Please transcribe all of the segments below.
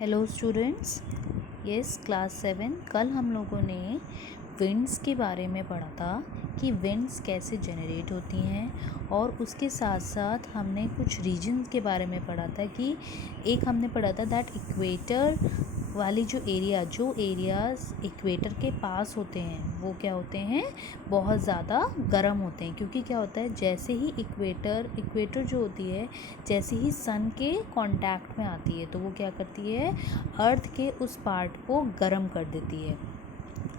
Hello students. Yes, class 7। कल हम लोगों ने विंड्स के बारे में पढ़ा था कि विंड्स कैसे जनरेट होती हैं, और उसके साथ साथ हमने कुछ रीजन्स के बारे में पढ़ा था कि एक हमने पढ़ा था दैट इक्वेटर वाली जो एरियाज़ इक्वेटर के पास होते हैं वो क्या होते हैं, बहुत ज़्यादा गर्म होते हैं। क्योंकि क्या होता है, जैसे ही इक्वेटर जो होती है जैसे ही सन के कांटेक्ट में आती है तो वो क्या करती है, अर्थ के उस पार्ट को गर्म कर देती है।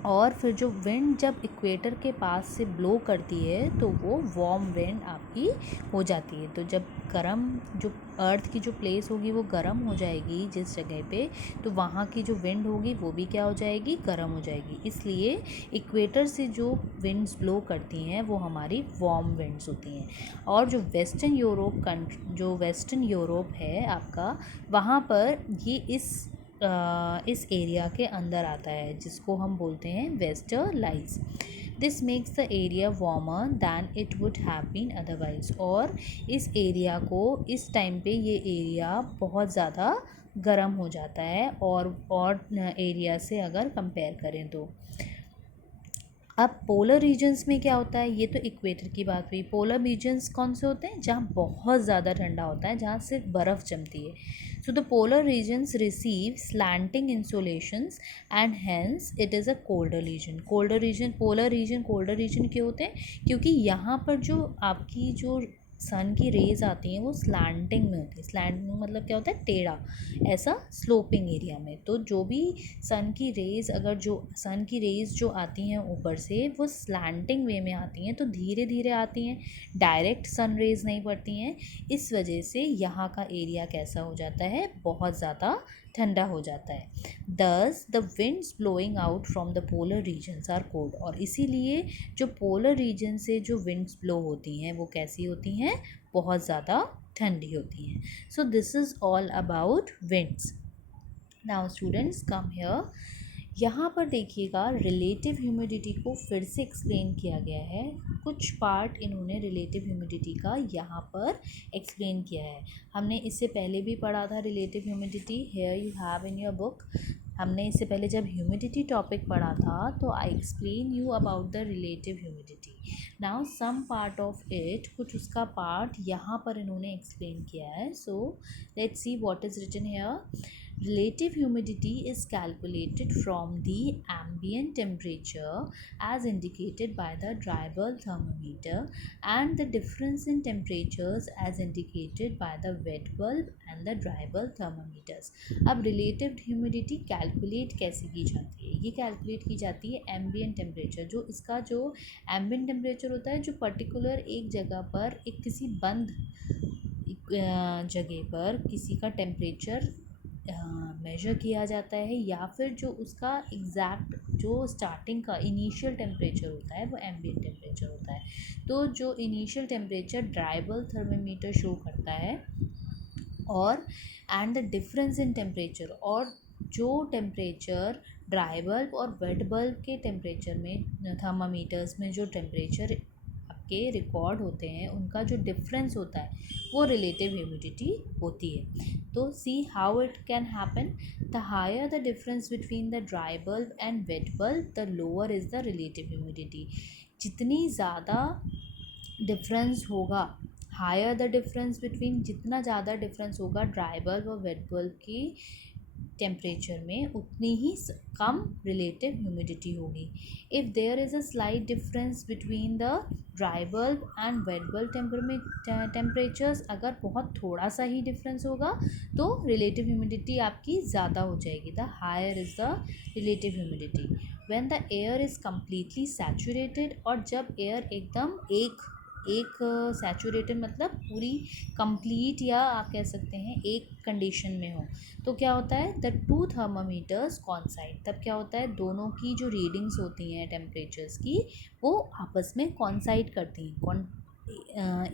और फिर जो विंड जब इक्वेटर के पास से ब्लो करती है तो वो वार्म विंड आपकी हो जाती है। तो जब गर्म जो अर्थ की जो प्लेस होगी वो गर्म हो जाएगी जिस जगह पे, तो वहाँ की जो विंड होगी वो भी क्या हो जाएगी, गर्म हो जाएगी। इसलिए इक्वेटर से जो विंड्स ब्लो करती हैं वो हमारी वार्म विंड्स होती हैं। और जो वेस्टर्न यूरोप है आपका, वहाँ पर ये इस एरिया के अंदर आता है जिसको हम बोलते हैं westerlies. This makes the area warmer than it would have been otherwise. और इस एरिया को इस टाइम पे ये एरिया बहुत ज़्यादा गर्म हो जाता है और एरिया से अगर कंपेयर करें तो। अब पोलर रीजन्स में क्या होता है, ये तो इक्वेटर की बात हुई। पोलर रीजन्स कौन से होते हैं, जहाँ बहुत ज़्यादा ठंडा होता है, जहाँ सिर्फ बर्फ़ जमती है। So the polar regions receive slanting insulations and hence it is a colder region. Polar region colder region क्यों होते हैं, क्योंकि यहाँ पर जो आपकी जो सन की रेज़ आती हैं वो स्लैंटिंग में होती है। स्लैंटिंग मतलब क्या होता है, टेढ़ा, ऐसा स्लोपिंग एरिया में। तो जो भी सन की रेज़ जो आती हैं ऊपर से वो स्लैंटिंग वे में आती हैं, तो धीरे धीरे आती हैं, डायरेक्ट सन रेज़ नहीं पड़ती हैं। इस वजह से यहाँ का एरिया कैसा हो जाता है, बहुत ज़्यादा ठंडा हो जाता है। Thus the winds blowing out from the polar regions are cold. और इसीलिए जो पोलर रीजन से जो विंड्स ब्लो होती हैं वो कैसी होती हैं, बहुत ज़्यादा ठंडी होती हैं। So this is all about winds. Now students come here. यहाँ पर देखिएगा, रिलेटिव ह्यूमिडिटी को फिर से एक्सप्लेन किया गया है। कुछ पार्ट इन्होंने रिलेटिव ह्यूमिडिटी का यहाँ पर एक्सप्लेन किया है। हमने इससे पहले भी पढ़ा था relative humidity, here you have in your book. हमने इससे पहले जब ह्यूमिडिटी टॉपिक पढ़ा था तो I explain you about the relative humidity. Now some part of it, कुछ उसका पार्ट यहाँ पर इन्होंने एक्सप्लेन किया है। So let's see what is written here. Relative humidity is calculated from the ambient temperature as indicated by the dry bulb thermometer and the difference in temperatures as indicated by the wet bulb and the dry bulb thermometers. अब relative humidity calculate कैसे की जाती है, ये calculate की जाती है ambient temperature, जो इसका जो ambient temperature होता है, जो particular एक जगह पर एक किसी बंद जगह पर किसी का टेम्परेचर मेजर किया जाता है, या फिर जो उसका एग्जैक्ट जो स्टार्टिंग का इनिशियल टेम्परेचर होता है वो एम्बिएंट टेम्परेचर होता है। तो जो initial temperature dry bulb thermometer show करता है, और and the difference in temperature, और जो टेम्परेचर ड्राई बल्ब और वेट बल्ब के टेम्परेचर में थर्मामीटर्स में जो टेम्परेचर के रिकॉर्ड होते हैं उनका जो डिफरेंस होता है वो रिलेटिव ह्यूमिडिटी होती है। तो see how it can happen. The higher the difference between the dry bulb and wet bulb the lower is the relative humidity. जितनी ज़्यादा डिफरेंस होगा, हायर द डिफरेंस बिटवीन, जितना ज़्यादा डिफरेंस होगा ड्राई बल्ब और वेट बल्ब की temperature में, उतनी ही कम रिलेटिव ह्यूमिडिटी होगी। If there is a slight difference between the dry bulb and wet bulb temperatures, अगर बहुत थोड़ा सा ही डिफरेंस होगा तो रिलेटिव ह्यूमिडिटी आपकी ज़्यादा हो जाएगी। The higher is the relative humidity when the air is completely saturated. और जब एयर एकदम एक सैचुरेटेड मतलब पूरी कंप्लीट, या आप कह सकते हैं एक कंडीशन में हो, तो क्या होता है, द टू थर्मामीटर्स कॉन्साइड। तब क्या होता है, दोनों की जो रीडिंग्स होती हैं टेम्परेचर्स की वो आपस में कॉन्साइड करती हैं,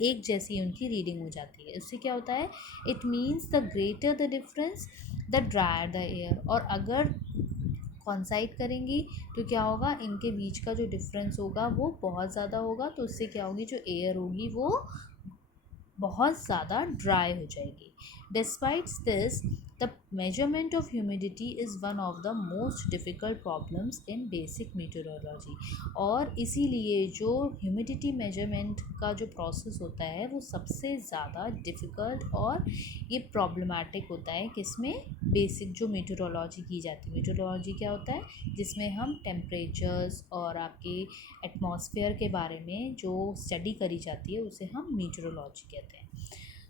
एक जैसी उनकी रीडिंग हो जाती है। इससे क्या होता है, it means the greater the difference the dryer the air. और अगर कॉन्साइड करेंगी तो क्या होगा, इनके बीच का जो डिफरेंस होगा वो बहुत ज़्यादा होगा, तो उससे क्या होगी, जो एयर होगी वो बहुत ज़्यादा ड्राई हो जाएगी। Despite this, the measurement of humidity is one of the most difficult problems in basic meteorology. और इसीलिए जो ह्यूमिडिटी मेजरमेंट का जो प्रोसेस होता है वो सबसे ज़्यादा डिफ़िकल्ट और ये प्रॉब्लमैटिक होता है किसमें, बेसिक जो मीटरोलॉजी की जाती है। मीटरोलॉजी क्या होता है, जिसमें हम टेम्परेचर्स और आपके एटमॉस्फेयर के बारे में जो स्टडी करी जाती है उसे हम मीटरोलॉजी कहते हैं।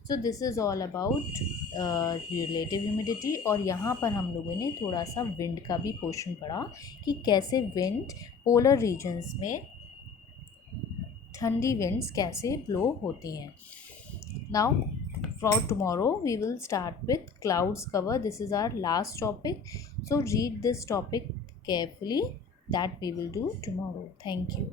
So this is all about relative humidity. और यहाँ पर हम लोगों ने थोड़ा सा विंड का भी पोर्शन पढ़ा कि कैसे विंड पोलर रीजन्स में ठंडी विंड्स कैसे ब्लो होती हैं। Now for tomorrow we will start with clouds cover. This is our last topic, so read this topic carefully, that we will do tomorrow. Thank you.